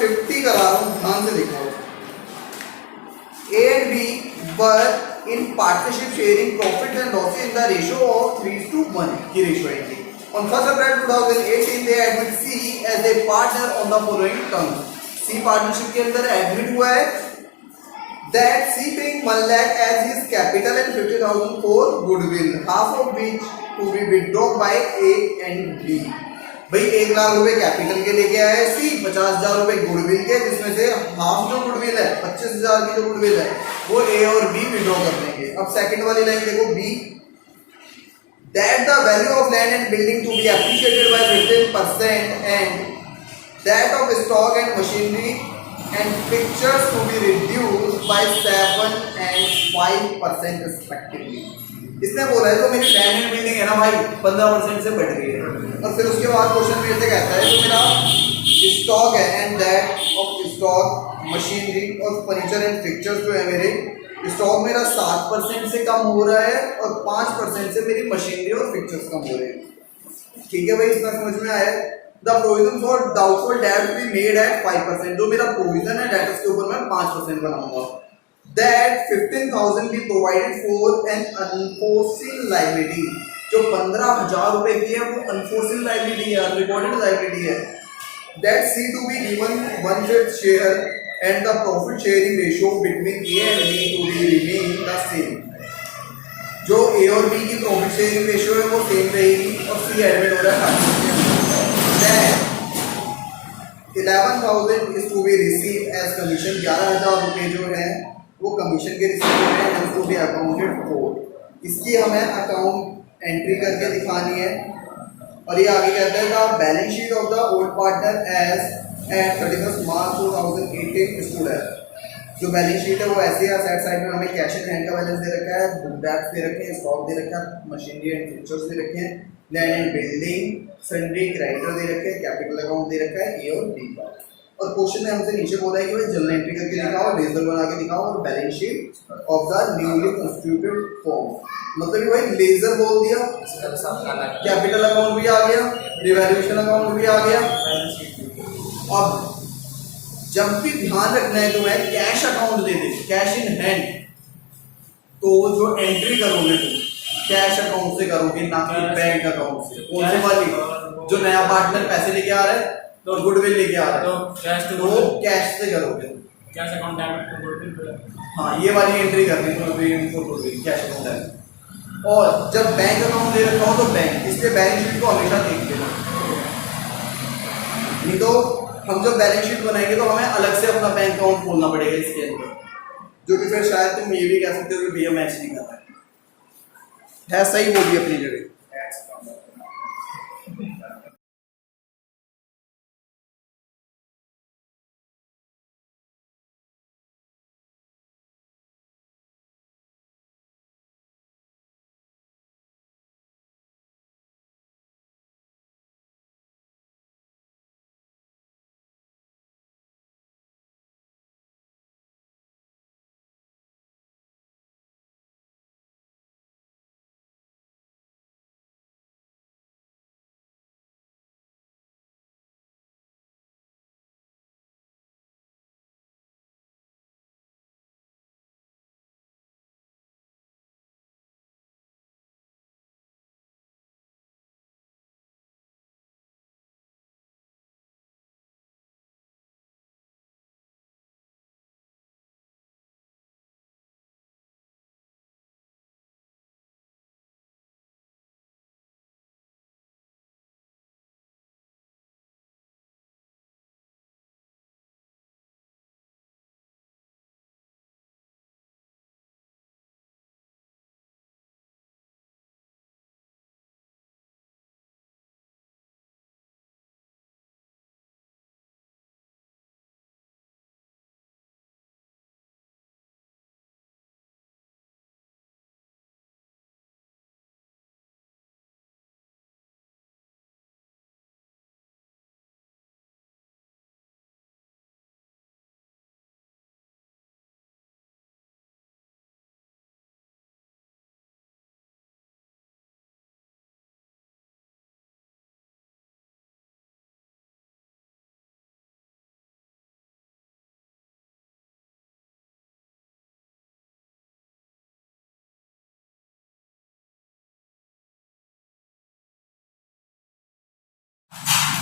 50 करा रहा हूं, ध्यान से देखो। A and B were in partnership sharing profits and losses in the ratio of 3:1 की रेशियो है। On 1st April 2018 they admit C as a partner on the following terms। C partnership के अंदर एडमिट हुआ है that C paying 1 lakh as his capital and 50,000 for goodwill, half of which to be withdrawn by A and B। भाई 1 लाख रुपए capital के लेके आया है सी, 50,000 रुपए गुडविल के, जिसमें से हाफ जो गुडविल है 25,000 की जो गुडविल है वो ए और बी विड्रॉ कर देंगे। अब सेकंड वाली लाइन देखो B, that the value of land and building to be appreciated by 15% and that of stock and machinery and pictures to be reduced by 7 and 5% respectively. इसने बोला है जो मेरी लैंड एंड बिल्डिंग है ना भाई 15% से बढ़ गई है। और फिर उसके बाद क्वेश्चन मेरे से कहता है जो मेरा स्टॉक है and that of stock machinery और फर्नीचर एंड फिक्चर्स जो है मेरे, स्टॉक मेरा 7% से कम हो रहा है और 5% से मेरी मशीनरी और फिक्चर्स कम हो रहे हैं। ठीक है भाई, इतना समझ में आया। The provision for doubtful debt be made at 5%, जो मेरा प्रोविजन है डेट के ऊपर मैं 5% बनाऊंगा। That 15,000 be provided for an unforeseen liability, जो 15,000 रुपए की है वो अनफोर्सिन लाइबिलिटी है, अनरिकॉर्डेड लाइबिलिटी है। That C to be given 1/5 share and the profit sharing ratio between A and B to be remain the same, जो A और B की प्रॉफिट शेयरिंग रेशियो है वो सेम रहेगी और C एडमिट हो रहा है। 11,000 is to be received as commission, 11,000 रुपए जो है वो कमीशन के रिसीव में and to be accounted for. इसकी हमें अकाउंट एंट्री करके दिखानी है। और ये आगे कहता है the balance sheet of the old partner as at 31 March 2018 stood है। जो बैलेंस शीट है वो ऐसे है, सेट साइड में हमें कैश इन हैंड का बैलेंस दे रखा है, बुक डेब्ट्स दे रखे हैं, स्टॉक दे रखा है, मशीनरी एंड फिक्चर्स दे रखे हैं, land and building, sundry creditor दे रखे हैं, कैपिटल अकाउंट दे रखा है ए और बी का। और क्वेश्चन में हमसे नीचे बोला है कि भाई जर्नल एंट्री करके दिखाओ, लेजर बना के दिखाओ और balance sheet of the newly constituted form. मतलब कि भाई लेजर बोल दिया, कैपिटल अकाउंट भी आ गया, रिवैल्यूएशन अकाउंट भी आ गया। अब जब भी ध्यान रखना है तो मैं cash account they they, cash in hand, तो जो एंट्री करोगे तुम कैश अकाउंट से करोगे ना कि बैंक अकाउंट से। कौन सी वाली? जो नया पार्टनर पैसे लेके आ रहा है और गुडविल लेके आ रहा है तो कैश से करोगे, cash account debit to goodwill. हाँ ये वाली एंट्री करनी है गुडविल कैश अकाउंट है। और जब बैंक अकाउंट दे रखा हो तो बैंक, इसलिए बैलेंस शीट को हमेशा देख लेना, नहीं तो हम जब बैलेंस शीट बनाएंगे तो हमें अलग से अपना बैंक अकाउंट खोलना पड़ेगा इसके अंदर, जो कि फिर शायद तुम ये भी कह सकते हो कि भैया मैच नहीं कर रहा है सही, वो भी अपनी जगह।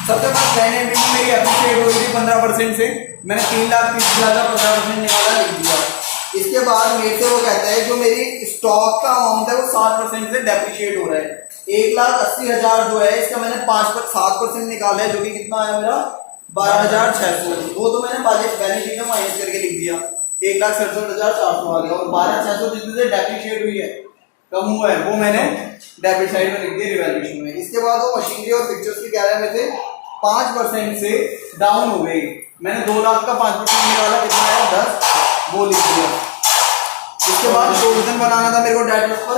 सबसे पहले पहले बिल्डिंग मेरी अप्रिशिएट हुई थी 15% से, मैंने 3,30,000 का 15% निकाला, लिख दिया। इसके बाद मेरे से वो कहता है जो मेरी स्टॉक का अमाउंट है वो 7% से डेप्रिशिएट हो रहा है। 1,80,000 जो है इसका मैंने 7% निकाला है, जो कि कितना आया मेरा 12,600। वो तो मैंने बैलेंस शीट में माइनस करके लिख दिया, 1,67,400 आ गया। और 12,600 जितने से डेप्रिशिएट हुई है, कम हुआ है, वो मैंने डेबिट साइड में लिख दिया रिवैल्यूएशन में। इसके बाद वो मशीनरी और फिक्चर्स की किराए में से 5% से डाउन हो गई। मैंने 2 लाख का 5% निकाला, कितना आया 10, वो लिख दिया। इसके बाद प्रोविजन बनाना था मेरे को डेटर्स पर।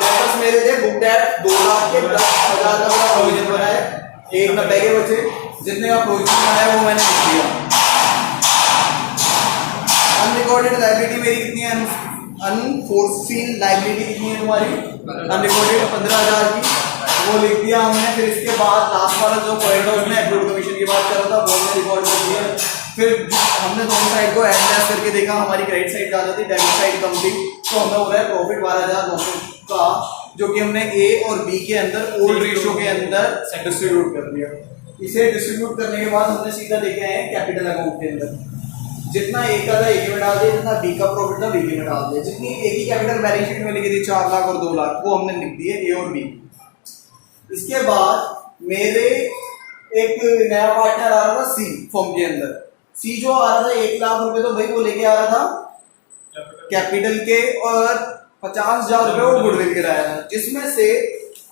डेटर्स मेरे थे बुक डेट 2 लाख के 10,000 का मेरा प्रोविजन बनाया, 1,90 के बचे, जितने का प्रोविजन बनाया वो मैंने लिख दिया। अनरिकॉर्डेड लायबिलिटी मेरी कितनी है, अनफोर्सीन लायबिलिटी कितनी है तुम्हारी, अनरिकॉर्डेड 15,000 की, वो लिख दिया हमने। फिर इसके बाद लास्ट वाला जो पॉइंट है उसमें एक्रूड कमीशन की बात कर रहा था, वो हमने रिकॉर्ड कर दिया। फिर हमने दोनों साइड को एड लेस करके देखा, हमारी क्रेडिट साइड ज़्यादा थी, डेबिट साइड कम थी, तो हमें हो रहा है प्रॉफिट 12,900 का, जो कि हमने ए और बी के अंदर ओल्ड रेशियो के अंदर डिस्ट्रीब्यूट कर दिया। इसे डिस्ट्रीब्यूट करने के बाद हमने सीधा लेके आए कैपिटल अकाउंट के अंदर, जितना ए का था ए के में डाल दिया, जितना बी का प्रॉफिट था बी के में डाल दिया। जितनी ए की कैपिटल बैलेंस शीट में लिखी थी 4 लाख और 2 लाख, वो हमने लिख दिए ए और बी। इसके बाद मेरे एक नया पार्टनर आ रहा था सी फर्म के अंदर। सी जो आ रहा था 1 लाख रुपए, तो भाई वो लेके आ रहा था कैपिटल के, और 50,000 रुपए वो गुडविल के लाया था, जिसमें से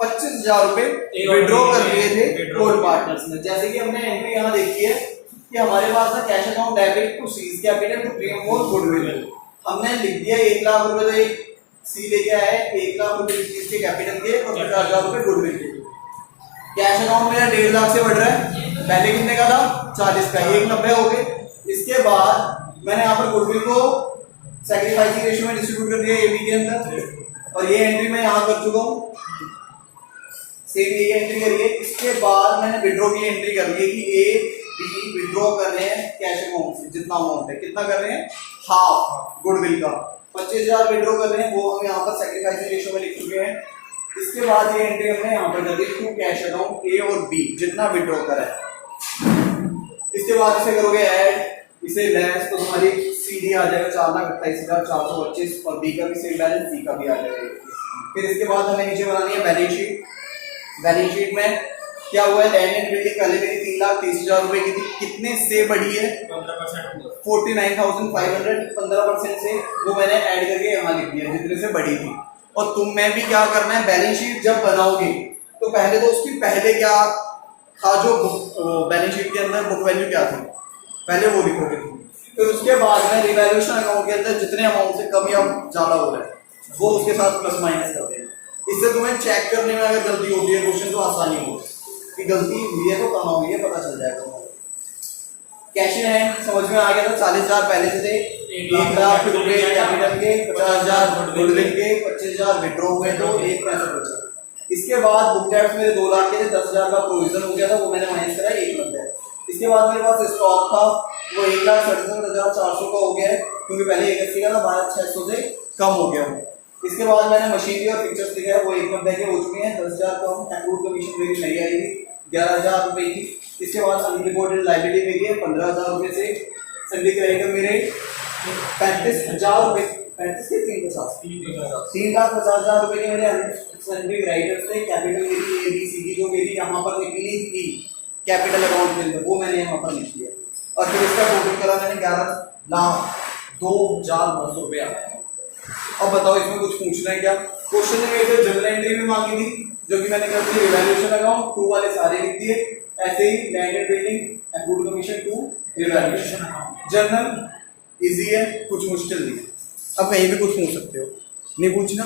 25,000 रुपए विड्रॉ कर लिए थे कोर पार्टनर्स ने। जैसे कि हमने एंट्री यहाँ देखी है कि हमारे पास था cash account debit to C's capital to claim for goodwill. हमने लिख दिया 1 लाख रुपए, तो एक सी लेके आया है 1 लाख रुपए सीज के कैपिटल के और 50,000 रुपए गुडविल के। कैश अकाउंट मेरा 1.5 लाख से बढ़ रहा है, पहले कितने का था 40 का, 1,90 हो गए। इसके बाद मैंने यहाँ पर गुडविल को सैक्रिफाइसिंग रेशियो में डिस्ट्रीब्यूट कर दिया एबी के अंदर, और ये एंट्री मैं यहाँ कर चुका हूँ, सेम ये एंट्री करिए। इसके बाद मैंने विड्रॉ की एंट्री कर ली है कि ए बी विड्रॉ कर रहे हैं कैश अकाउंट से, जितना अमाउंट है, कितना कर रहे हैं, हाफ गुडविल का 25,000 विड्रॉ कर रहे हैं, वो हम यहाँ पर सैक्रिफाइसिंग रेशियो में लिख चुके हैं। इसके बाद ये एंट्री हमने यहाँ पर कर दी टू कैश अकाउंट ए और बी, जितना विड्रॉ करा है। इसके बाद इसे करोगे ऐड, इसे लेस, तो तुम्हारी सीधी आ जाएगा 4,28,425, और बी का भी सेम बैलेंस, सी का भी आ जाएगा। फिर इसके बाद हमें नीचे बनानी है बैलेंस शीट। बैलेंस शीट में क्या हुआ है, लैंड एंड बिल्डिंग पहले मेरी 3,30,000 रुपए की थी, कितने से बढ़ी है 49,500, 15% से, वो मैंने ऐड करके यहाँ लिख दिया जितने से बढ़ी थी। और तुम में भी क्या करना है, बैलेंस शीट जब बनाओगे तो पहले तो उसकी पहले क्या था, जो बैलेंस शीट के अंदर बुक वैल्यू क्या थी, पहले वो लिखोगे। फिर उसके बाद में रिवैल्यूएशन अकाउंट के अंदर जितने अमाउंट से कम या ज्यादा हो रहा है वो उसके साथ प्लस माइनस कर देना। इससे तुम्हें चेक करने में अगर गलती होती है क्वेश्चन, तो आसानी हो कि गलती हुई है तो कम हो गई है, पता चल जाएगा। कैश इन हैंड समझ में आ गया था, 40,000 पहले से थे, 1 लाख रुपए कैपिटल के, 50,000 गुडविल के, 25,000 विड्रॉ हुए, तो 1,65 बचा। इसके बाद बुक डेट्स मेरे 2 लाख के थे, 10,000 का प्रोविजन हो गया था, वो मैंने माइनस करा 1,90। इसके बाद मेरे पास स्टॉक था, वो 1,67,400 का हो गया है, क्योंकि पहले 1,80 का था, 12,600 से कम हो गया वो। इसके बाद मैंने मशीनरी और फिक्चर्स लिखा है, वो 1,90 के हो चुके हैं, 10,000 कम। एक्रूड कमीशन मेरी नहीं आएगी 11,000 रुपए की। इसके बाद अनरिकॉर्डेड लायबिलिटी मेरी है 15,000 रुपए से। सैलरी क्रेडिटर मेरे 35,000 रुपए, 35 के 3,50,000 रुपए के मेरे सैलरी क्रेडिटर थे। कैपिटल मेरी ए बी सी की जो मेरी यहाँ पर निकली थी कैपिटल अकाउंट के अंदर, वो मैंने यहाँ पर लिख दिया। और फिर इसका टोटल करा मैंने 11,02,900 रुपया। अब बताओ इसमें कुछ पूछना है क्या? क्वेश्चन में मेरे जनरल एंट्री भी मांगी थी, जो कि मैंने कर दी रिवैल्यूएशन अकाउंट, 2 वाले सारे लिख दिए। ऐसे ही land and building, accrued commission, 2 revaluation account. General easy है, कुछ मुश्किल नहीं है। अब कहीं भी कुछ पूछ सकते हो, नहीं पूछना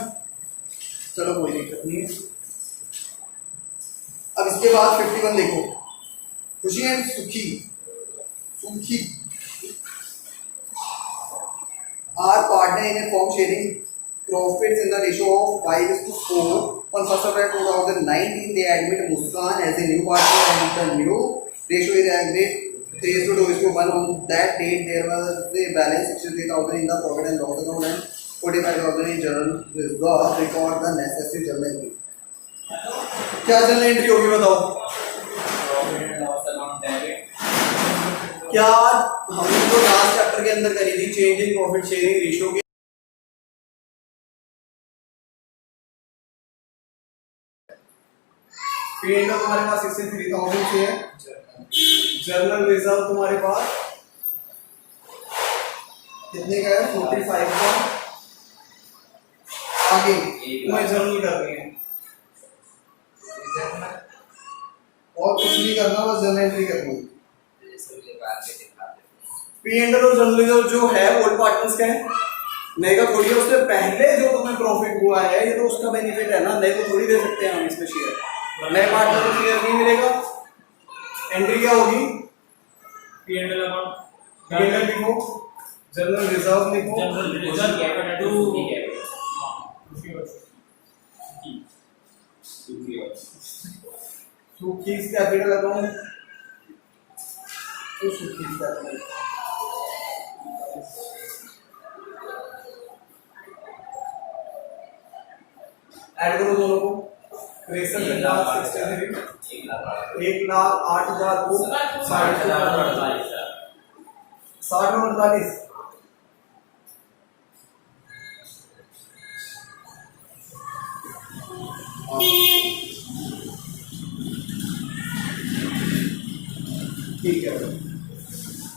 चलो कोई दिक्कत नहीं है। अब इसके बाद 51 देखो, खुशी एंड सुखी, सुखी are partner in a firm sharing profits in the ratio of 5:4. On 1st of April 2019, they admit Muskan as a new partner, and the new ratio is agreed 3:2:1. On that date, there was a balance 63,000 in the profit and loss account and 45,000 in journal reserve. Record the necessary journal entry. क्या journal entry होगी बताओ? क्या हमने जो last chapter के अंदर करी थी change in profit sharing ratio की, P&L तुम्हारे पास 63,000 से है, जर्नल रिजर्व तुम्हारे पास कितने का है 45 का। आगे तुम्हें जर्नल करनी है और कुछ नहीं करना, बस जर्नल एंट्री करनी है। P&L और जर्नल रिजर्व जो है ओल्ड पार्टनर्स का है, नए का थोड़ी है। उससे पहले जो तुम्हें प्रॉफिट हुआ है ये तो उसका बेनिफिट है ना, नए को थोड़ी दे सकते हैं हम इसमें शेयर, नए पार्टनर को शेयर नहीं मिलेगा। एंट्री क्या होगी, P&L अकाउंट, P&L लिखो, जर्नल रिजर्व लिखो, general reserve capital to Sukhi's capital account तो सुखीज कैपिटल। ऐड करो दोनों को, 63,63 1,08,000 को 60 और 48 ठीक है।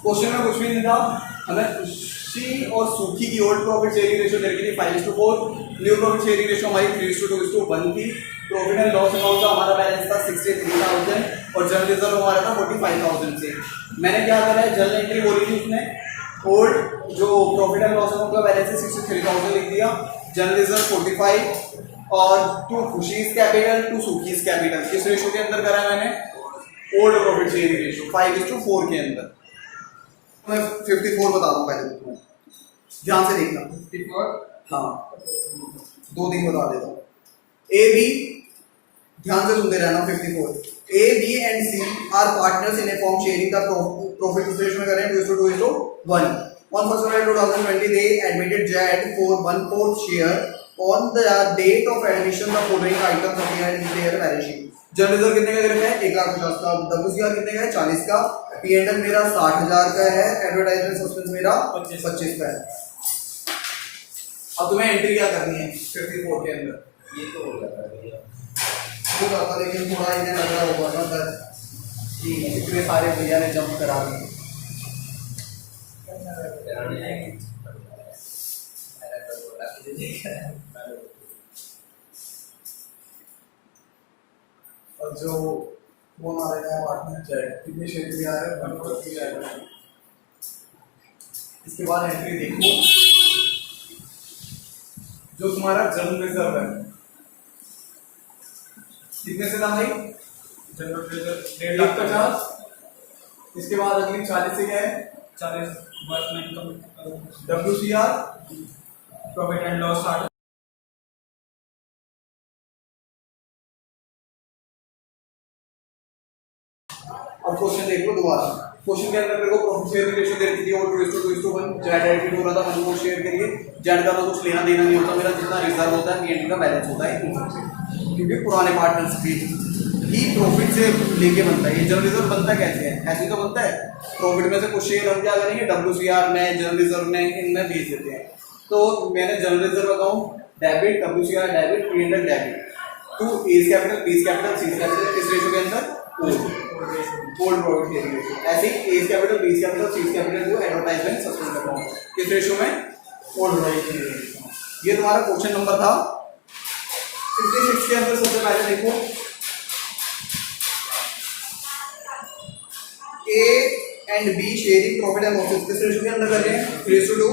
क्वेश्चन में कुछ भी नहीं था, हमें खुशी और सुखी की ओल्ड प्रॉफिट शेयरिंग रेशियो दे रखी थी 5:4, न्यू प्रॉफिट शेयरिंग रेशियो हमारी 3:2:1 थी। प्रॉफिट एंड लॉस अकाउंट का हमारा बैलेंस था 63,000 और जनरल रिजर्व हमारा था 45,000 से। मैंने क्या करा है, जनरल एंट्री बोली थी उसने, ओल्ड जो प्रॉफिट एंड लॉस अकाउंट का बैलेंस है 63,000 लिख दिया, जनरल रिजर्व 45 और to Khushi's capital to Sukhi's capital किस रेशियो के अंदर करा है मैंने, ओल्ड प्रॉफिट शेयरिंग रेशियो 5:4 के अंदर। मैं 54 बता दूं पहले तो तुम्हें, ध्यान से देखना 54, हाँ 2 दिन बता देता हूँ। ए बी, ध्यान से सुनते रहना 54, A B and C are partners in a firm sharing the profit ratio में करें 2:1. On 1st July 2020 they admitted JAD for 1/4 share on the date of admission the following items appeared in their balance sheet. General reserve कितने का दे रखा है 1,50,000 का, WCR कितने का है 40 का, P&L मेरा 60,000 का है, एडवर्टाइजमेंट सस्पेंस मेरा 25 का है। अब तुम्हें एंट्री क्या करनी है 54 के अंदर, ये तो हो जाता है भैया, वो करता, लेकिन थोड़ा इन्हें लग रहा होगा ना सर कि इतने सारे भैया ने जंप करा दिए। और जो वो हमारे नया पार्टनर चैट कितने शेयर लिया है 1/4। इसके बाद एंट्री देखो, जो तुम्हारा जनरल रिजर्व है कितने से था भाई, जनरल रिजर्व 1,50,000, इसके बाद अगली 40 से क्या है 40 वर्क में income, WCR profit and loss 60। अब क्वेश्चन देख लो दोबारा, क्वेश्चन के अंदर मेरे को प्रॉफिट शेयरिंग रेशियो दे रखी थी और 2:1, जेड एडिट हो रहा था 1/4 शेयर के लिए, जेड का तो कुछ लेना देना नहीं होता, मेरा जितना रिजर्व होता है P&L का बैलेंस होता है इनकम से, क्योंकि पुराने पार्टनर्स भी ही प्रॉफिट से लेके बनता है। ये जनरल रिजर्व बनता कैसे है, ऐसे तो बनता है, प्रॉफिट में से कुछ शेयर हम क्या करेंगे WCR में, जनरल रिजर्व में, इनमें भेज देते हैं। तो मैंने general reserve account debit, WCR debit, P&L debit to A's capital, B's capital, C's capital किस रेशियो के अंदर, ओल्ड प्रॉफिट शेयरिंग रेशियो। ऐसे ही A's capital, B's capital, C's capital to advertisement suspense account किस रेशियो में, old profit sharing ratio. ये तुम्हारा question number था 66 के अंदर। सबसे पहले देखो A and be sharing profit and losses किस रेशियो के अंदर कर रहे हैं 3:2।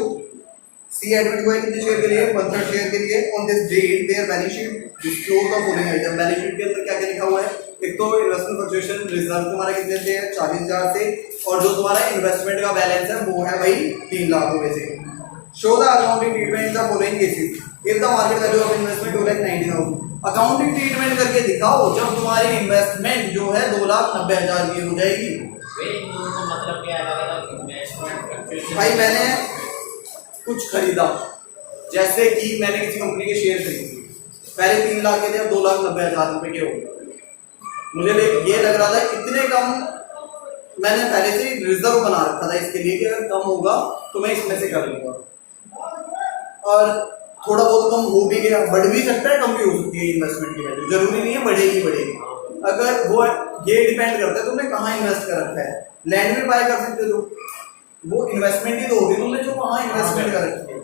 सी एडमिट हुआ है कितने शेयर के लिए 1/3 शेयर के लिए। On this date their balance sheet disclose the following item. Balance sheet के अंदर क्या क्या लिखा हुआ है, एक तो इन्वेस्टमेंट फ्लक्चुएशन रिजर्व तुम्हारा कितने से है 40,000 से, और जो तुम्हारा इन्वेस्टमेंट का बैलेंस है वो है भाई 3 लाख रुपए से। Show the accounting treatment in the following cases if the market value of investment 2,90,000। Accounting treatment करके दिखाओ जब तुम्हारी इन्वेस्टमेंट जो है 2,90,000 की हो जाएगी। मतलब क्या है इन्वेस्टमेंट भाई मैंने कुछ खरीदा, जैसे कि मैंने किसी कंपनी के शेयर खरीदे, पहले 3 लाख के थे, अब 2,90,000 रुपए के हो गए। मुझे ये लग रहा था इतने कम मैंने पहले से रिजर्व बना रखा था इसके लिए कि अगर कम होगा तो मैं इसमें से कर लूंगा, और थोड़ा बहुत कम हो भी गया, बढ़ भी सकता है, कम भी हो सकती है इन्वेस्टमेंट की वैल्यू, जरूरी नहीं है बढ़ेगी बढ़ेगी। अगर वो ये डिपेंड करता है तुमने कहाँ इन्वेस्ट कर रखा है। लैंड में बाय कर सकते हो, वो इन्वेस्टमेंट ही तो होगी तुमने जो वहाँ इन्वेस्टमेंट कर रखी है।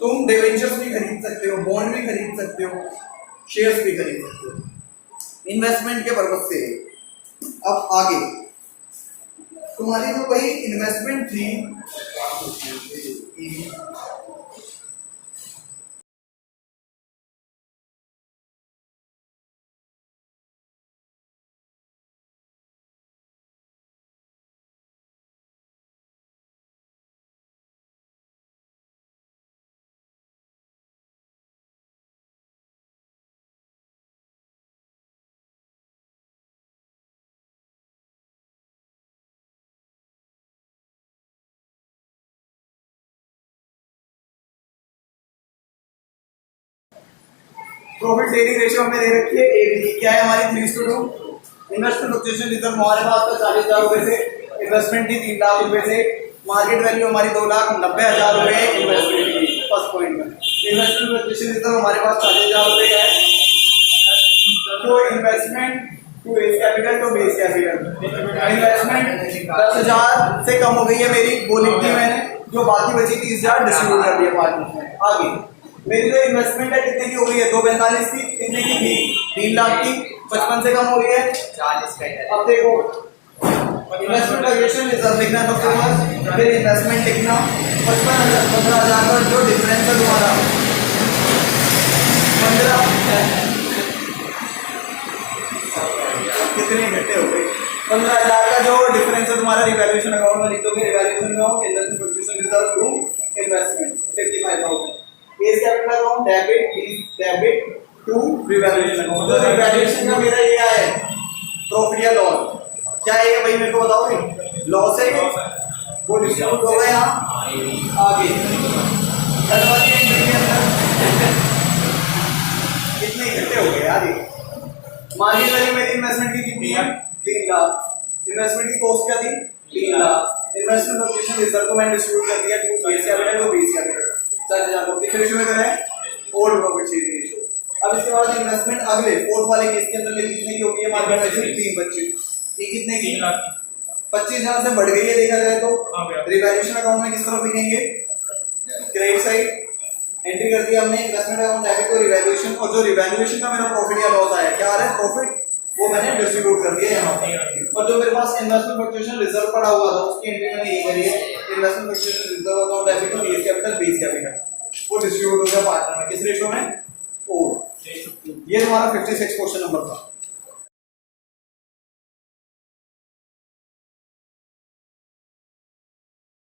तुम डिवेंचर्स भी खरीद सकते हो, बॉन्ड भी खरीद सकते हो, शेयर्स भी खरीद सकते हो इन्वेस्टमेंट के पर्पज से। अब आगे तुम्हारी जो वही इन्वेस्टमेंट थी, प्रॉफिट शेयरिंग रेशियो हमें दे रखी है एबी, क्या है हमारी 3:2। इन्वेस्टमेंट फ्लक्चुएशन रिजर्व हमारे पास था 40,000 रुपए से, इन्वेस्टमेंट थी 3 लाख रुपए से, मार्केट वैल्यू हमारी 2,90,000 रुपए इन्वेस्टमेंट की फर्स्ट पॉइंट में। इन्वेस्टमेंट फ्लक्चुएशन रिजर्व हमारे पास 40,000 रुपए का है। तो इन्वेस्टमेंट टू बेस कैपिटल, तो बेस कैपिटल इन्वेस्टमेंट 10,000 से कम हो गई है मेरी, वो लिख दी मैंने, जो बाकी बची 30,000 डिस्ट्रीब्यूट कर दिया पार्टनर्स में। आगे मेरी जो इन्वेस्टमेंट है कितने की हो गई है, 245 की, कितने की थी 3 लाख की, 55 से कम हो रही है 40 का। अब देखो इन्वेस्टमेंट वैल्यूएशन रिजर्व लिखना है सबसे पहले, फिर इन्वेस्टमेंट लिखना 15,000 का जो डिफरेंस है तुम्हारा 15 कितने घंटे हो गए, 15,000 का जो डिफरेंस है तुम्हारा रिवैल्यूएशन अकाउंट में लिख दोगे, revaluation account investment fluctuation reserve to investment 55,000। B's capital account debit to revaluation account. तो रिवैल्यूएशन का मेरा ये है प्रॉफिट या लॉस, क्या है ये भाई मेरे को बताओगे, लॉस है ये, वो डिस्काउंट हो गया यहाँ। आगे कितने इकट्ठे हो गए यार, मार्केट वैल्यू मेरी इन्वेस्टमेंट की कितनी है 3 लाख, इन्वेस्टमेंट की कॉस्ट क्या थी 3 लाख, इन्वेस्टमेंट फ्लक्चुएशन रिजर्व को मैंने डिस्ट्रीब्यूट कर दिया टू बेस कैपिटल और बेस कैपिटल 4,000 को किस रेशियो में करें ओल्ड प्रॉफिट शेयरिंग रेशियो। अब इसके बाद इन्वेस्टमेंट अगले फोर्थ वाले केस के अंदर मेरी कितने की होगी है मार्केट वैल्यू 325, ये कितने की 3 लाख 25,000 से बढ़ गई है देखा जाए तो। रिवैल्यूएशन अकाउंट में किस तरफ लिखेंगे, क्रेडिट साइड एंट्री कर दिया हमने, इन्वेस्टमेंट अकाउंट डेबिट को रिवैल्यूएशन, और जो रिवैल्यूएशन का मेरा प्रॉफिट या लॉस आया क्या आ रहा है प्रॉफिट, वो मैंने डिस्ट्रीब्यूट कर दिया यहाँ पे। और जो मेरे पास इन्वेस्टमेंट फ्लक्चुएशन रिजर्व पड़ा हुआ था उसकी एंट्री मैंने ये करी है, investment fluctuation reserve account debit to B's capital, वो डिस्ट्रीब्यूट हो गया पार्टनर में किस रेशियो में, ओ। ये तुम्हारा 56 क्वेश्चन नंबर था।